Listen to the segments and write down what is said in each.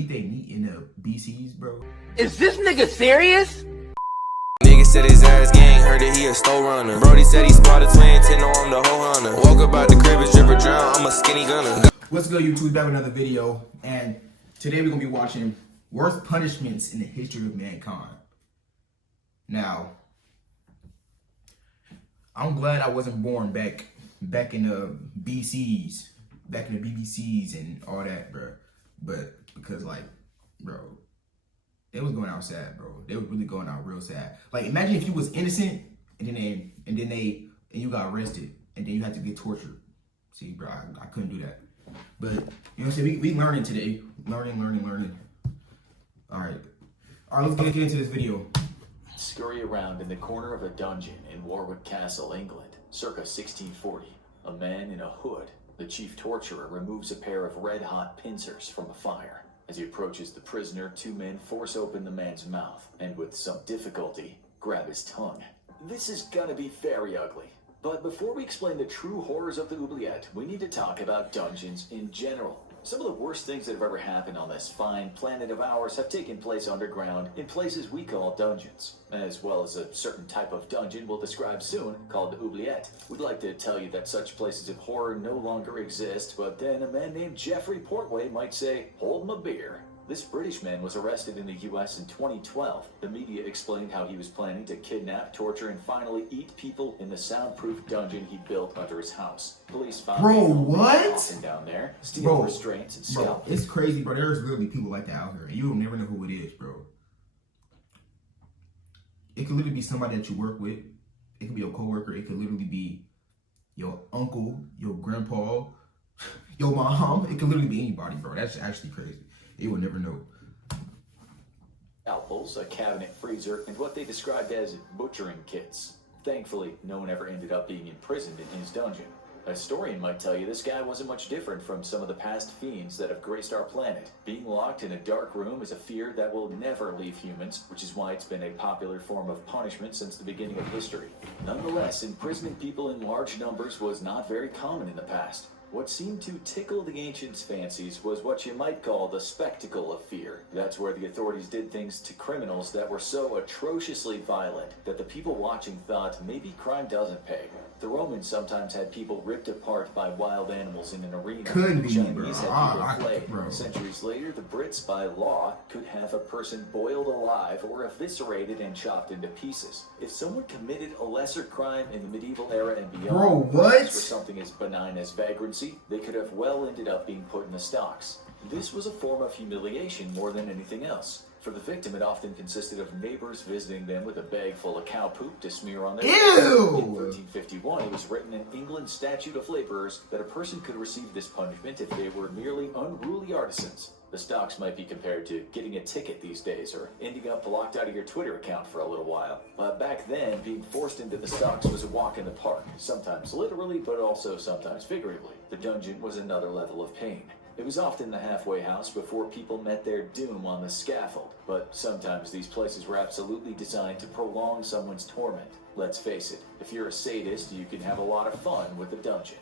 beat they meat in the BCs, bro. Is this nigga serious? Nigga said his ass gang, heard that he a stole runner. Brody said he spotted twin, 10 on him the whole hunter. Walk about the crib, it's drip or drown, I'm a skinny gunner. What's good, YouTube? Back with another video, and today we're gonna be watching worst punishments in the history of mankind. Now, I'm glad I wasn't born back in the BCs, back in the BBCs and all that, bro. But because, like, bro, they was going out sad, bro. They was really going out real sad. Like, imagine if you was innocent and you got arrested and then you had to get tortured. See, bro, I couldn't do that. But you know what I'm saying? We learning today. Learning. All right, let's get into this video. Scurry around in the corner of a dungeon in Warwick Castle, England, circa 1640. A man in a hood, the chief torturer, removes a pair of red-hot pincers from a fire. As he approaches the prisoner, two men force open the man's mouth and, with some difficulty, grab his tongue. This is gonna be very ugly. But before we explain the true horrors of the oubliette, we need to talk about dungeons in general. Some of the worst things that have ever happened on this fine planet of ours have taken place underground in places we call dungeons, as well as a certain type of dungeon we'll describe soon called oubliette. We'd like to tell you that such places of horror no longer exist, but then a man named Jeffrey Portway might say, hold my beer. This British man was arrested in the US in 2012. The media explained how he was planning to kidnap, torture, and finally eat people in the soundproof dungeon he built under his house. Police found what? Down there, steel restraints and scalp. It's crazy, bro. There's literally people like that out here, and you'll never know who it is, bro. It could literally be somebody that you work with. It could be your coworker. It could literally be your uncle, your grandpa, your mom. It could literally be anybody, bro. That's actually crazy. You will never know. Scalpels, a cabinet freezer, and what they described as butchering kits. Thankfully, no one ever ended up being imprisoned in his dungeon. A historian might tell you this guy wasn't much different from some of the past fiends that have graced our planet. Being locked in a dark room is a fear that will never leave humans, which is why it's been a popular form of punishment since the beginning of history. Nonetheless, imprisoning people in large numbers was not very common in the past. What seemed to tickle the ancients' fancies was what you might call the spectacle of fear. That's where the authorities did things to criminals that were so atrociously violent that the people watching thought maybe crime doesn't pay. The Romans sometimes had people ripped apart by wild animals in an arena. Couldn't be, bro. Chinese had people flayed. Centuries later, the Brits, by law, could have a person boiled alive or eviscerated and chopped into pieces. If someone committed a lesser crime in the medieval era and beyond, for something as benign as vagrancy, they could have well ended up being put in the stocks. This was a form of humiliation more than anything else. For the victim, it often consisted of neighbors visiting them with a bag full of cow poop to smear on their Ew! In 1351, it was written in England's Statute of Labourers that a person could receive this punishment if they were merely unruly artisans. The stocks might be compared to getting a ticket these days, or ending up locked out of your Twitter account for a little while. But back then, being forced into the stocks was a walk in the park, sometimes literally, but also sometimes figuratively. The dungeon was another level of pain. It was often the halfway house before people met their doom on the scaffold, but sometimes these places were absolutely designed to prolong someone's torment. Let's face it, if you're a sadist, you can have a lot of fun with the dungeon.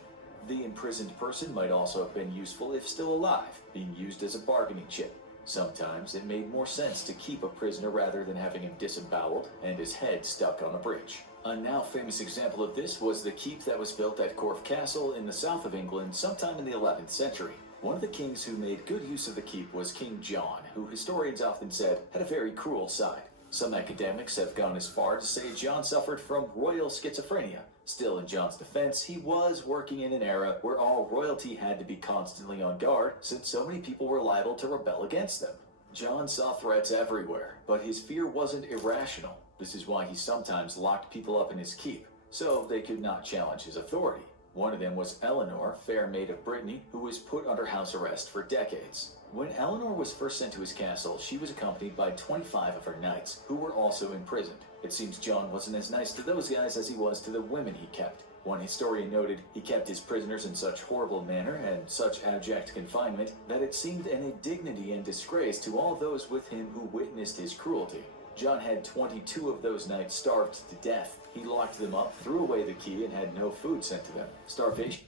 The imprisoned person might also have been useful if still alive, being used as a bargaining chip. Sometimes it made more sense to keep a prisoner rather than having him disemboweled and his head stuck on a bridge. A now famous example of this was the keep that was built at Corfe Castle in the south of England sometime in the 11th century. One of the kings who made good use of the keep was King John, who historians often said had a very cruel side. Some academics have gone as far to say John suffered from royal schizophrenia. Still, in John's defense, he was working in an era where all royalty had to be constantly on guard, since so many people were liable to rebel against them. John saw threats everywhere, but his fear wasn't irrational. This is why he sometimes locked people up in his keep, so they could not challenge his authority. One of them was Eleanor, fair maid of Brittany, who was put under house arrest for decades. When Eleanor was first sent to his castle, she was accompanied by 25 of her knights, who were also imprisoned. It seems John wasn't as nice to those guys as he was to the women he kept. One historian noted he kept his prisoners in such horrible manner and such abject confinement that it seemed an indignity and disgrace to all those with him who witnessed his cruelty. John had 22 of those knights starved to death. He locked them up, threw away the key, and had no food sent to them. Starvation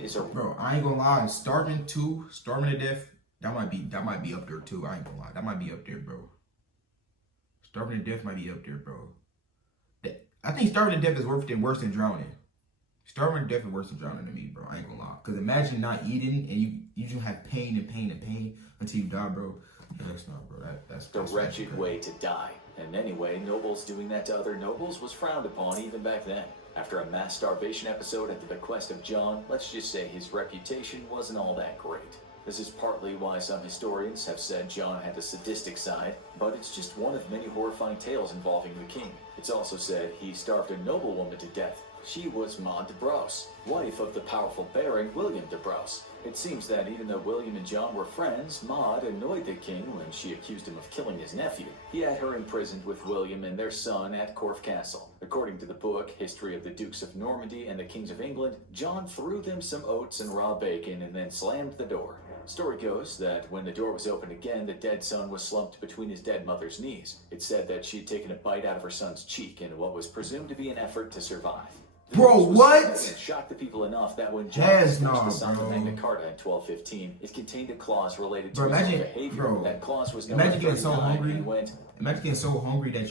is a... Bro, I ain't gonna lie. Starving to death That might be up there too. I ain't gonna lie. That might be up there, bro. Starving to death might be up there, bro. I think starving to death is worse than drowning. Starving to death is worse than drowning to me, bro. I ain't gonna lie. Cause imagine not eating and you just have pain and pain and pain until you die, bro. That's not, bro. That's The wretched way to die. And anyway, nobles doing that to other nobles was frowned upon even back then. After a mass starvation episode at the bequest of John, let's just say his reputation wasn't all that great. This is partly why some historians have said John had a sadistic side, but it's just one of many horrifying tales involving the king. It's also said he starved a noblewoman to death. She was Maud de Braose, wife of the powerful baron William de Braose. It seems that even though William and John were friends, Maud annoyed the king when she accused him of killing his nephew. He had her imprisoned with William and their son at Corfe Castle. According to the book History of the Dukes of Normandy and the Kings of England, John threw them some oats and raw bacon and then slammed the door. Story goes that when the door was opened again, the dead son was slumped between his dead mother's knees. It said that she'd taken a bite out of her son's cheek in what was presumed to be an effort to survive. Bro, what? It shocked the people enough that when Yes, John no, published the Santa bro. Magna Carta in 1215, it contained a clause related to Bro, his own imagine- behavior. bro, That clause was imagine number getting so 39 hungry. and went, Imagine getting so hungry that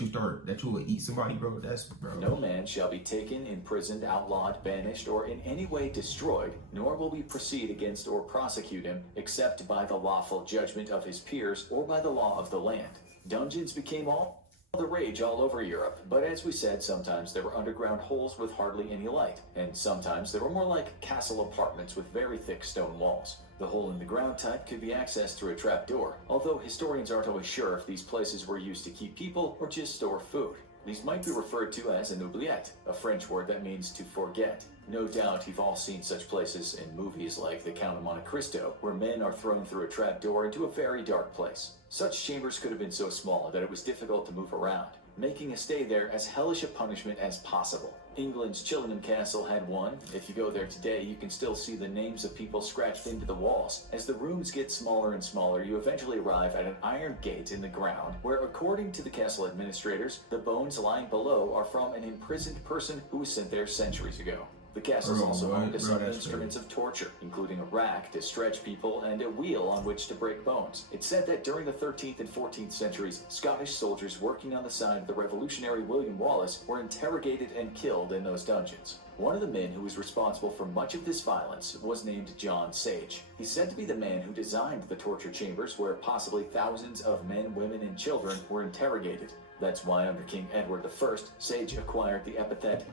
you will eat somebody, bro. That's, bro. "No man shall be taken, imprisoned, outlawed, banished, or in any way destroyed, nor will we proceed against or prosecute him, except by the lawful judgment of his peers or by the law of the land." Dungeons became all the rage all over Europe, but as we said, sometimes there were underground holes with hardly any light, and sometimes there were more like castle apartments with very thick stone walls. The hole-in-the-ground type could be accessed through a trapdoor, although historians aren't always sure if these places were used to keep people or just store food. These might be referred to as an oubliette, a French word that means to forget. No doubt you've all seen such places in movies like The Count of Monte Cristo, where men are thrown through a trapdoor into a very dark place. Such chambers could have been so small that it was difficult to move around, making a stay there as hellish a punishment as possible. England's Chillingham Castle had one. If you go there today, you can still see the names of people scratched into the walls. As the rooms get smaller and smaller, you eventually arrive at an iron gate in the ground, where according to the castle administrators, the bones lying below are from an imprisoned person who was sent there centuries ago. The castle's Bro, also what? home to Bro, some that's instruments of torture, including a rack to stretch people and a wheel on which to break bones. It's said that during the 13th and 14th centuries, Scottish soldiers working on the side of the revolutionary William Wallace were interrogated and killed in those dungeons. One of the men who was responsible for much of this violence was named John Sage. He's said to be the man who designed the torture chambers where possibly thousands of men, women, and children were interrogated. That's why under King Edward I, Sage acquired the epithet.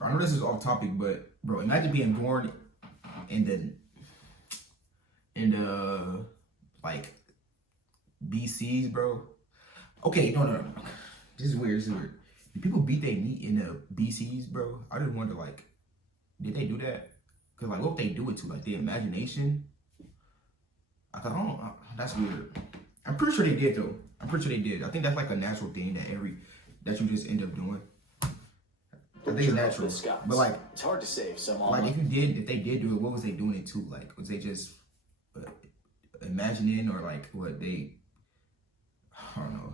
I know this is off topic, but bro, imagine being born in the like BCs, bro. Okay, no. This is weird. Did people beat their meat in the BCs, bro? I just wonder, like, did they do that? Cause like, what if they do it to like the imagination? I don't. That's weird. I'm pretty sure they did though. I'm pretty sure they did. I think that's like a natural thing that you just end up doing. I think it's natural. But like, it's hard to say if some like if they did do it, what was they doing it to? Like, was they just imagining, or like what they? I don't know.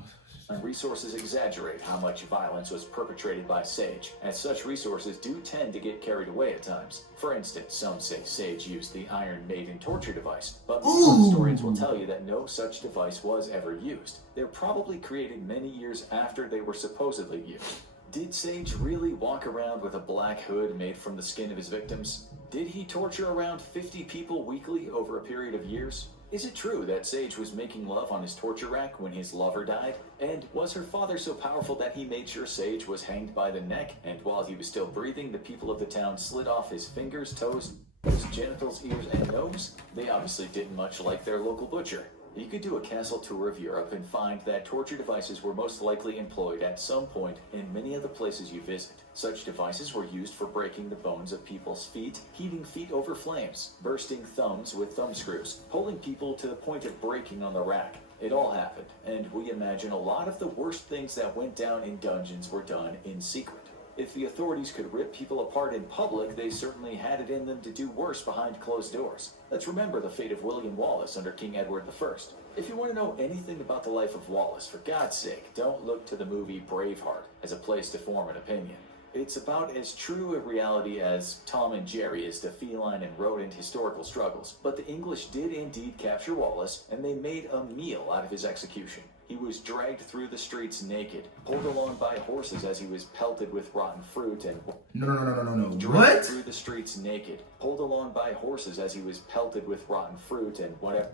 resources exaggerate how much violence was perpetrated by Sage, as such resources do tend to get carried away at times. For instance, some say Sage used the Iron Maiden torture device, but historians will tell you that no such device was ever used. They're probably created many years after they were supposedly used. Did Sage really walk around with a black hood made from the skin of his victims? Did he torture around 50 people weekly over a period of years? Is it true that Sage was making love on his torture rack when his lover died? And was her father so powerful that he made sure Sage was hanged by the neck, and while he was still breathing, the people of the town slid off his fingers, toes, his genitals, ears, and nose? They obviously didn't much like their local butcher. You could do a castle tour of Europe and find that torture devices were most likely employed at some point in many of the places you visit. Such devices were used for breaking the bones of people's feet, heating feet over flames, bursting thumbs with thumb screws, pulling people to the point of breaking on the rack. It all happened, and we imagine a lot of the worst things that went down in dungeons were done in secret. If the authorities could rip people apart in public, they certainly had it in them to do worse behind closed doors. Let's remember the fate of William Wallace under King Edward I. If you want to know anything about the life of Wallace, for God's sake, don't look to the movie Braveheart as a place to form an opinion. It's about as true a reality as Tom and Jerry is to feline and rodent historical struggles. But the English did indeed capture Wallace, and they made a meal out of his execution. He was dragged through the streets naked, pulled along by horses as he was pelted with rotten fruit, and No. dragged What? through the streets naked, pulled along by horses as he was pelted with rotten fruit and whatever.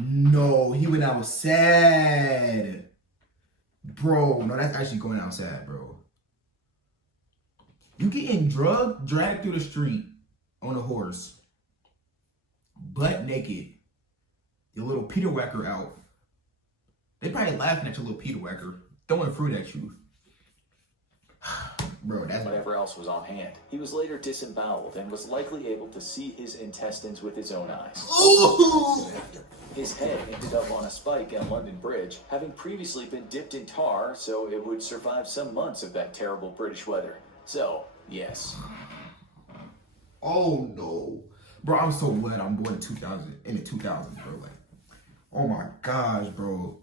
No, he went out sad. Bro, no, that's actually going out sad, bro. You getting dragged through the street on a horse, butt naked, your little Peter Whacker out. They probably laughing at your little Peter Whacker, throwing fruit at you. Bro, that's Whatever else was on hand. He was later disemboweled and was likely able to see his intestines with his own eyes. Ooh! His head ended up on a spike on London Bridge, having previously been dipped in tar so it would survive some months of that terrible British weather. So, yes. Oh no. Bro, I'm so glad I'm born in the 2000s, bro. Like, oh my gosh, bro.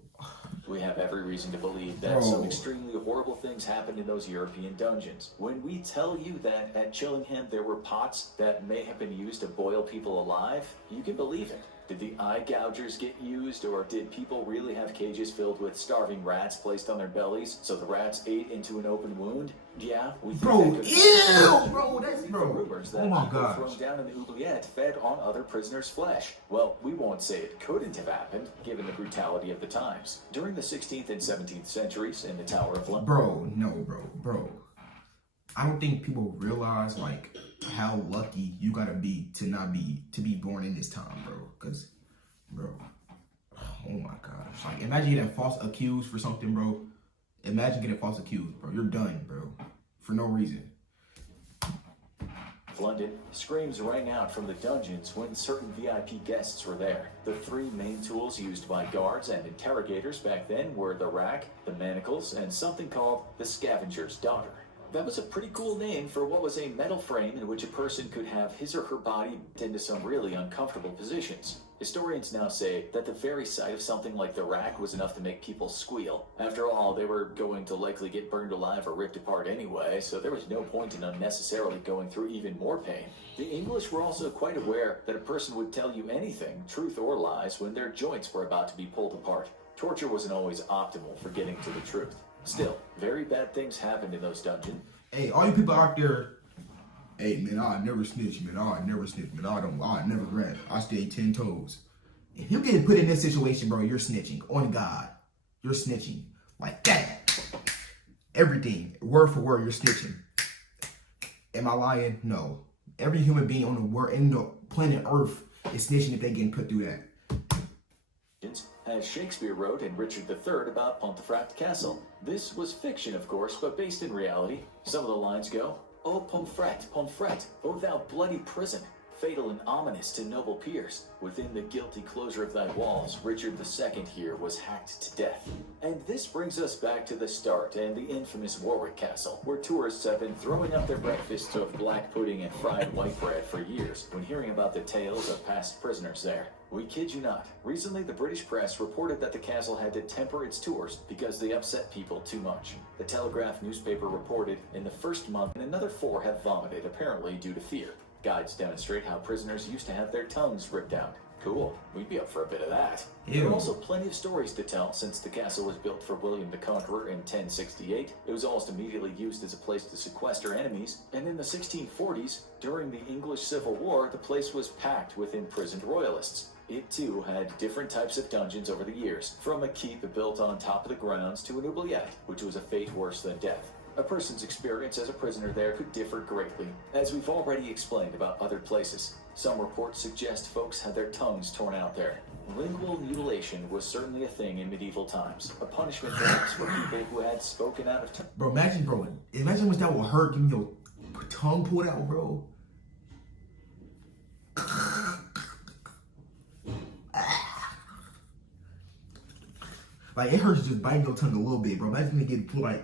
We have every reason to believe that Bro. some extremely horrible things happened in those European dungeons. When we tell you that at Chillingham there were pots that may have been used to boil people alive, you can believe it. Did the eye gougers get used, or did people really have cages filled with starving rats placed on their bellies so the rats ate into an open wound? Yeah, we think Bro, that could ew, bro, that's The bro. rumors that Oh my people gosh. thrown down in the oubliette fed on other prisoners' flesh. Well, we won't say it couldn't have happened, given the brutality of the times. During the 16th and 17th centuries, in the Tower of London, Bro, no, bro. I don't think people realize like how lucky you gotta be to be born in this time, bro. Cause, bro, oh my gosh. Like, imagine getting false accused for something, bro. Imagine getting false accused, bro. You're done, bro. For no reason. London, screams rang out from the dungeons when certain VIP guests were there. The three main tools used by guards and interrogators back then were the rack, the manacles, and something called the scavenger's daughter. That was a pretty cool name for what was a metal frame in which a person could have his or her body bent into some really uncomfortable positions. Historians now say that the very sight of something like the rack was enough to make people squeal. After all, they were going to likely get burned alive or ripped apart anyway, so there was no point in unnecessarily going through even more pain. The English were also quite aware that a person would tell you anything, truth or lies, when their joints were about to be pulled apart. Torture wasn't always optimal for getting to the truth. Still, very bad things happened in those dungeons. Hey, all you people out there, hey man, I never snitch, man. I never rat. I stay 10 toes. If you get put in this situation, bro, you're snitching. On God. You're snitching. Like that. Everything. Word for word, you're snitching. Am I lying? No. Every human being on the planet Earth is snitching if they getting put through that. As Shakespeare wrote in Richard III about Pontefract Castle. This was fiction, of course, but based in reality. Some of the lines go, "O Pontefract, Pontefract, O thou bloody prison, fatal and ominous to noble peers. Within the guilty closure of thy walls, Richard II here was hacked to death." And this brings us back to the start and the infamous Warwick Castle, where tourists have been throwing up their breakfasts of black pudding and fried white bread for years when hearing about the tales of past prisoners there. We kid you not. Recently, the British press reported that the castle had to temper its tours because they upset people too much. The Telegraph newspaper reported in the first month, and another 4 have vomited, apparently due to fear. Guides demonstrate how prisoners used to have their tongues ripped out. Cool. We'd be up for a bit of that. There are Ew. also plenty of stories to tell since the castle was built for William the Conqueror in 1068. It was almost immediately used as a place to sequester enemies, and in the 1640s, during the English Civil War, the place was packed with imprisoned royalists. It too had different types of dungeons over the years, from a keep built on top of the grounds to an oubliette, which was a fate worse than death. A person's experience as a prisoner there could differ greatly, as we've already explained about other places. Some reports suggest folks had their tongues torn out there. Lingual mutilation was certainly a thing in medieval times, a punishment perhaps for people who had spoken out of turn. Bro, imagine how much that will hurt getting your tongue pulled out, bro. Like, it hurts just biting your tongue a little bit, bro. Imagine it getting pulled like,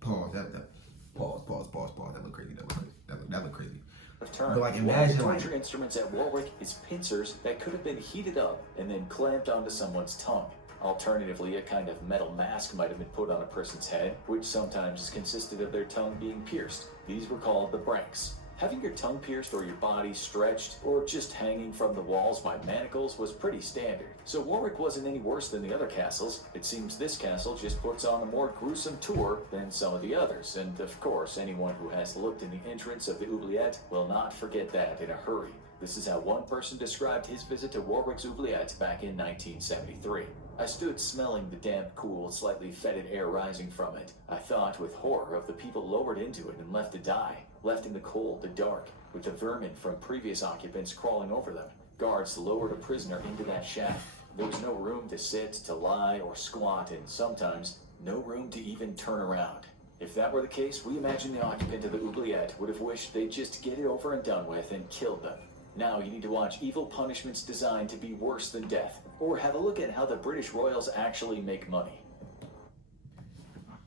pause, pause. That look crazy. That look crazy. Of turn. But, like, One of the imagine, torture like- instruments at Warwick is pincers that could have been heated up and then clamped onto someone's tongue. Alternatively, a kind of metal mask might have been put on a person's head, which sometimes consisted of their tongue being pierced. These were called the branks. Having your tongue pierced or your body stretched or just hanging from the walls by manacles was pretty standard. So Warwick wasn't any worse than the other castles. It seems this castle just puts on a more gruesome tour than some of the others. And of course, anyone who has looked in the entrance of the oubliette will not forget that in a hurry. This is how one person described his visit to Warwick's oubliette back in 1973. I stood smelling the damp, cool, slightly fetid air rising from it. I thought with horror of the people lowered into it and left to die, left in the cold, the dark, with the vermin from previous occupants crawling over them. Guards lowered a prisoner into that shaft. There was no room to sit, to lie, or squat, and sometimes no room to even turn around. If that were the case, we imagine the occupant of the oubliette would have wished they'd just get it over and done with and killed them. Now you need to watch evil punishments designed to be worse than death, or have a look at how the British royals actually make money.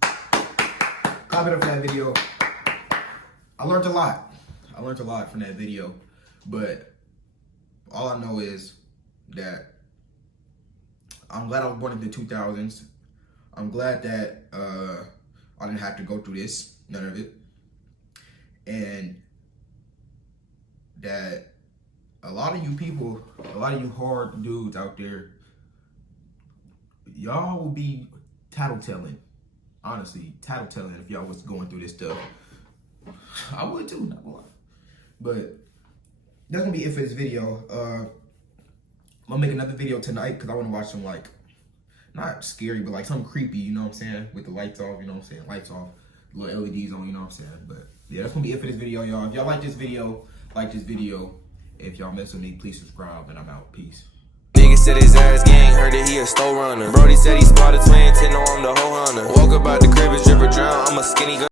Clap it up for that video. I learned a lot. I learned a lot from that video, but all I know is that I'm glad I was born in the 2000s. I'm glad that I didn't have to go through this, none of it, and that a lot of you people, a lot of you hard dudes out there, y'all will be tattletelling. Honestly, tattletelling if y'all was going through this stuff. I would too, not gonna lie. But that's gonna be it for this video. I'm gonna make another video tonight because I want to watch some, like, not scary, but like something creepy, you know what I'm saying? With the lights off, you know what I'm saying? Lights off, little LEDs on, you know what I'm saying? But yeah, that's gonna be it for this video, y'all. If y'all like this video, like this video. If y'all mess with me, please subscribe, and I'm out. Peace. Nigga said his ass gang, heard that he a stole runner. Brody said he spotted twin, 10 on the whole hunter. Walk about the crib, his dripper drown, I'm a skinny gun.